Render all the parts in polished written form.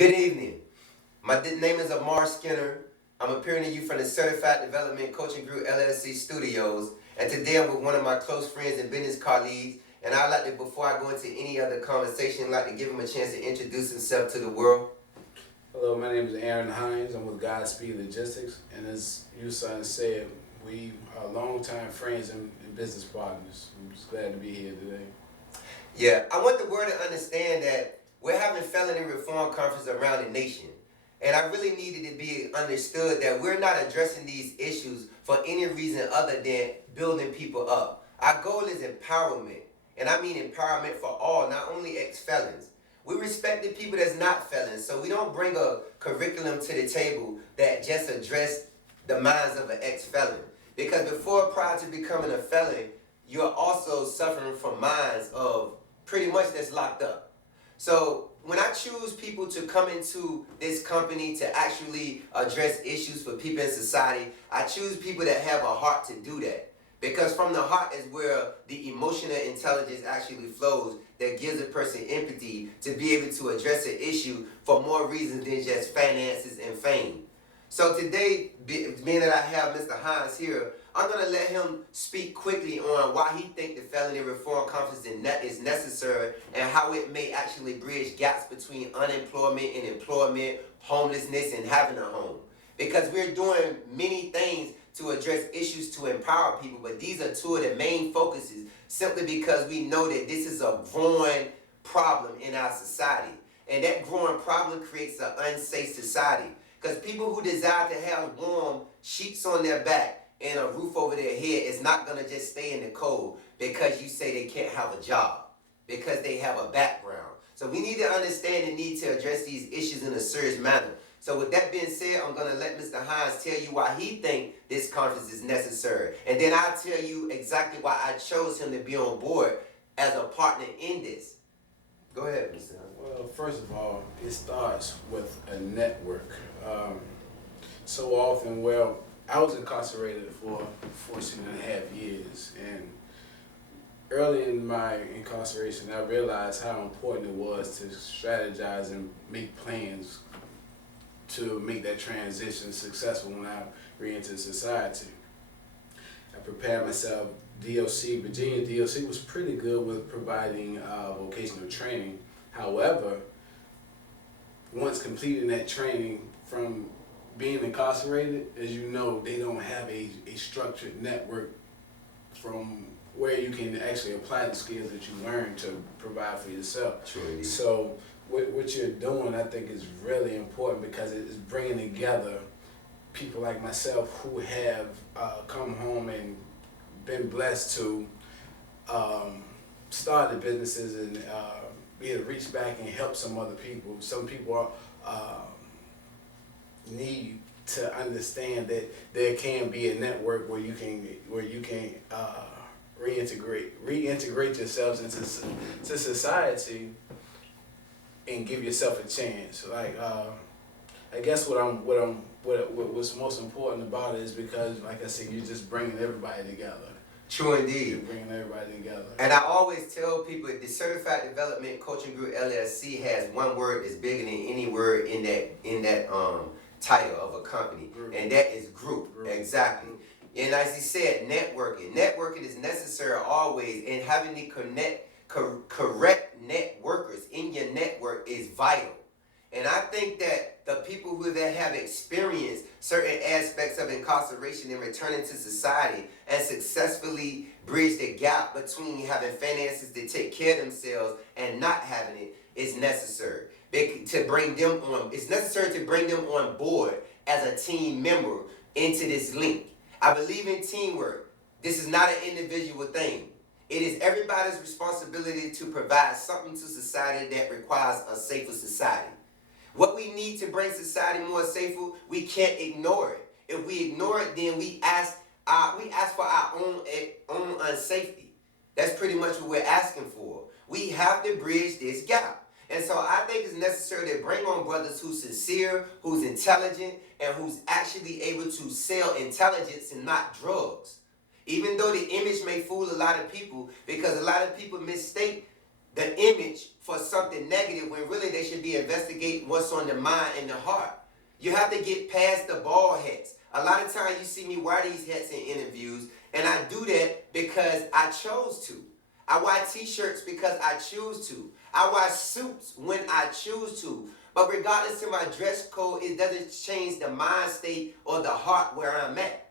Good evening. My name is Amar Skinner. I'm appearing to you from the Certified Development Coaching Group LLC studios. And today I'm with one of my close friends and business colleagues. And I'd like to, before I go into any other conversation, I'd like to give him a chance to introduce himself to the world. Hello, my name is Aaron Hines. I'm with Godspeed Logistics, and as you son said, we are longtime friends and business partners. I'm just glad to be here today. Yeah, I want the world to understand that we're having felony reform conference around the nation. And I really needed to be understood that we're not addressing these issues for any reason other than building people up. Our goal is empowerment. And I mean empowerment for all, not only ex-felons. We respect the people that's not felons, so we don't bring a curriculum to the table that just address the minds of an ex-felon. Because prior to becoming a felon, you're also suffering from minds of pretty much that's locked up. So when I choose people to come into this company to actually address issues for people in society, I choose people that have a heart to do that. Because from the heart is where the emotional intelligence actually flows that gives a person empathy to be able to address an issue for more reasons than just finances and fame. So today, being that I have Mr. Hines here, I'm going to let him speak quickly on why he thinks the Felony Reform Conference is necessary and how it may actually bridge gaps between unemployment and employment, homelessness, and having a home. Because we're doing many things to address issues to empower people, but these are two of the main focuses simply because we know that this is a growing problem in our society. And that growing problem creates an unsafe society. Because people who desire to have warm sheets on their back and a roof over their head is not going to just stay in the cold because you say they can't have a job, because they have a background. So we need to understand the need to address these issues in a serious manner. So with that being said, I'm going to let Mr. Hines tell you why he thinks this conference is necessary. And then I'll tell you exactly why I chose him to be on board as a partner in this. Go ahead, Mr. Hines. Well, first of all, it starts with a network. So often, I was incarcerated for 14 and a half years, and early in my incarceration, I realized how important it was to strategize and make plans to make that transition successful when I re-entered society. I prepared myself. Virginia DOC was pretty good with providing vocational training. However, once completing that training from being incarcerated, as you know, they don't have a structured network from where you can actually apply the skills that you learn to provide for yourself. True. So what you're doing, I think, is really important because it is bringing together people like myself who have come home and been blessed to start the businesses and be able to reach back and help some other people. Some people need to understand that there can be a network where you can reintegrate yourselves into society and give yourself a chance. Like I guess what's most important about it is because, like I said, you're just bringing everybody together. True indeed. You're bringing everybody together. And I always tell people the Certified Development Coaching Group LLC has one word that's bigger than any word in that title of a company, Group. and that is group. Exactly. And as he said, networking. Networking is necessary always, and having the correct networkers in your network is vital. And I think that the people that have experienced certain aspects of incarceration and returning to society and successfully bridge the gap between having finances to take care of themselves and not having it is necessary. To bring them on, it's necessary to bring them on board as a team member into this link. I believe in teamwork. This is not an individual thing. It is everybody's responsibility to provide something to society that requires a safer society. What we need to bring society more safer, we can't ignore it. If we ignore it, then we ask for our own unsafety. That's pretty much what we're asking for. We have to bridge this gap. And so I think it's necessary to bring on brothers who's sincere, who's intelligent, and who's actually able to sell intelligence and not drugs. Even though the image may fool a lot of people, because a lot of people mistake the image for something negative when really they should be investigating what's on the mind and the heart. You have to get past the bald heads. A lot of times you see me wear these hats in interviews, and I do that because I chose to. I wear t-shirts because I choose to. I wear suits when I choose to. But regardless of my dress code, it doesn't change the mind state or the heart where I'm at.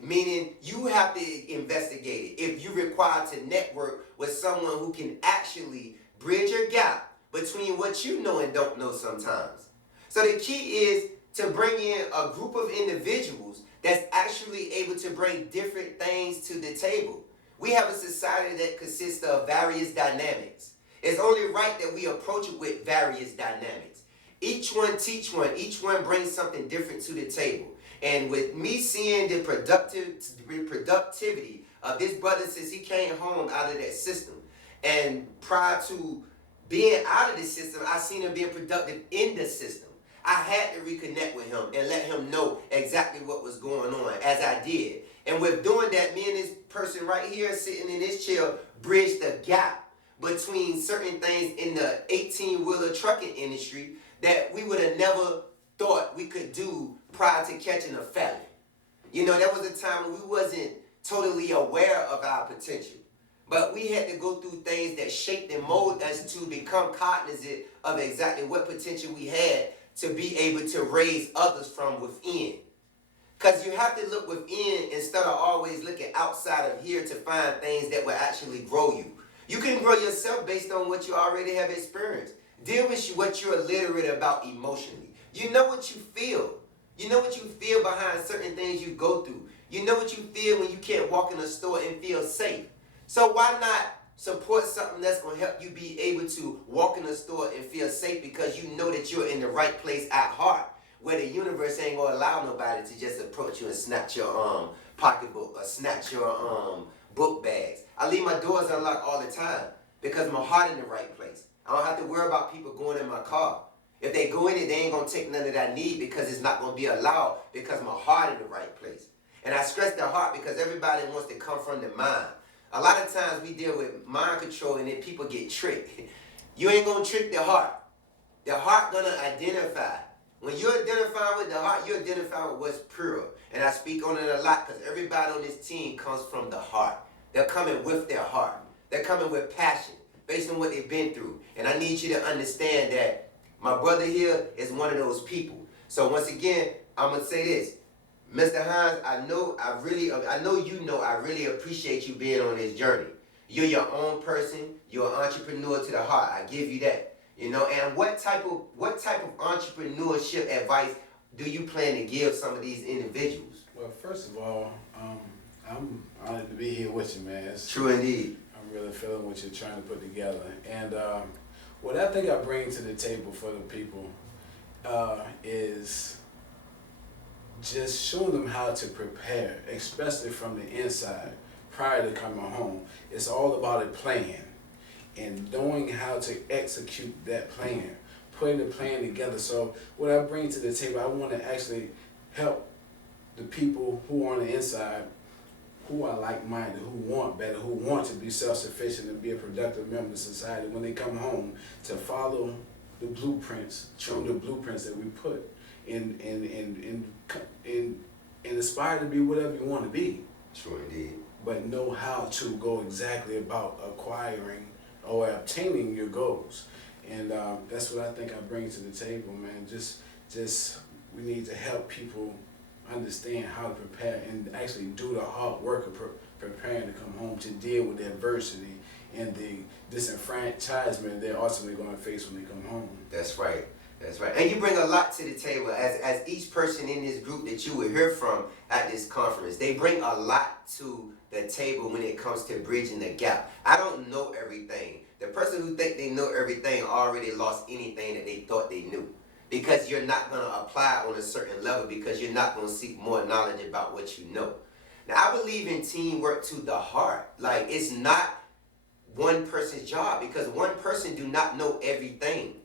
Meaning you have to investigate it if you require to network with someone who can actually bridge your gap between what you know and don't know sometimes. So the key is to bring in a group of individuals that's actually able to bring different things to the table. We have a society that consists of various dynamics. It's only right that we approach it with various dynamics. Each one teach one. Each one brings something different to the table. And with me seeing the productivity of this brother since he came home out of that system, and prior to being out of the system, I seen him being productive in the system. I had to reconnect with him and let him know exactly what was going on, as I did. And with doing that, me and this person right here sitting in this chair bridged the gap between certain things in the 18-wheeler trucking industry that we would have never thought we could do prior to catching a felon. You know, there was a time when we wasn't totally aware of our potential. But we had to go through things that shaped and molded us to become cognizant of exactly what potential we had to be able to raise others from within. Because you have to look within instead of always looking outside of here to find things that will actually grow you. You can grow yourself based on what you already have experienced. Deal with what you're illiterate about emotionally. You know what you feel. You know what you feel behind certain things you go through. You know what you feel when you can't walk in a store and feel safe. So why not support something that's going to help you be able to walk in a store and feel safe because you know that you're in the right place at heart, where the universe ain't going to allow nobody to just approach you and snatch your pocketbook or snatch your book bags. I leave my doors unlocked all the time because my heart in the right place. I don't have to worry about people going in my car. If they go in it, they ain't going to take none of that I need because it's not going to be allowed because my heart in the right place. And I stress the heart because everybody wants to come from the mind. A lot of times we deal with mind control and then people get tricked. You ain't going to trick the heart. The heart going to identify. When you identify with the heart, you identify with what's pure. And I speak on it a lot because everybody on this team comes from the heart. They're coming with their heart. They're coming with passion based on what they've been through. And I need you to understand that my brother here is one of those people. So once again, I'm going to say this. Mr. Hines, I know I really appreciate you being on this journey. You're your own person. You're an entrepreneur to the heart. I give you that. You know, and what type of entrepreneurship advice do you plan to give some of these individuals? Well, first of all, I'm honored to be here with you, man. True indeed. I'm really feeling what you're trying to put together. And what I think I bring to the table for the people is just showing them how to prepare, especially from the inside, prior to coming home. It's all about a plan and knowing how to execute that plan, putting the plan together. So what I bring to the table, I want to actually help the people who are on the inside, who are like-minded, who want better, who want to be self-sufficient and be a productive member of society when they come home, to follow the blueprints, the blueprints that we put and aspire to be whatever you want to be. True indeed. But know how to go exactly about acquiring or obtaining your goals. And that's what I think I bring to the table, man. Just we need to help people understand how to prepare and actually do the hard work of preparing to come home to deal with the adversity and the disenfranchisement they're ultimately going to face when they come home. That's right. That's right. And you bring a lot to the table as each person in this group that you will hear from at this conference. They bring a lot to the table when it comes to bridging the gap. I don't know everything. The person who think they know everything already lost anything that they thought they knew. Because you're not going to apply on a certain level because you're not going to seek more knowledge about what you know. Now, I believe in teamwork to the heart. Like, it's not one person's job because one person do not know everything.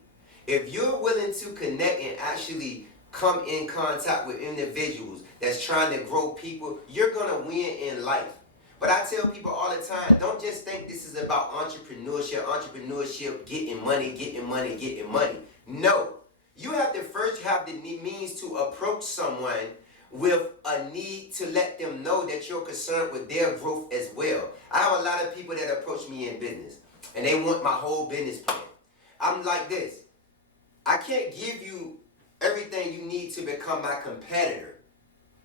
If you're willing to connect and actually come in contact with individuals that's trying to grow people, you're going to win in life. But I tell people all the time, don't just think this is about entrepreneurship, getting money, getting money, getting money. No. You have to first have the means to approach someone with a need to let them know that you're concerned with their growth as well. I have a lot of people that approach me in business, and they want my whole business plan. I'm like this. I can't give you everything you need to become my competitor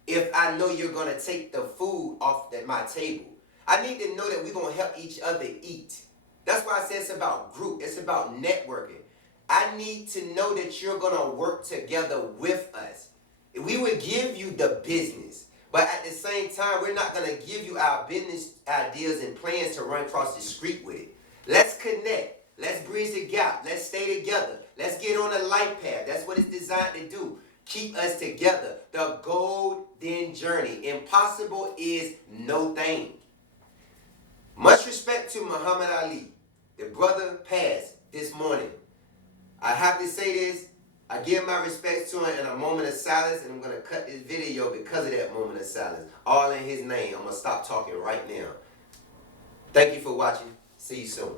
if I know you're going to take the food off my table. I need to know that we're going to help each other eat. That's why I say it's about group. It's about networking. I need to know that you're going to work together with us. We would give you the business, but at the same time, we're not going to give you our business ideas and plans to run across the street with it. Let's connect. Let's bridge the gap. Let's stay together. Let's get on a life path. That's what it's designed to do. Keep us together. The golden journey. Impossible is no thing. Much respect to Muhammad Ali. The brother passed this morning. I have to say this. I give my respects to him in a moment of silence, and I'm going to cut this video because of that moment of silence. All in his name. I'm going to stop talking right now. Thank you for watching. See you soon.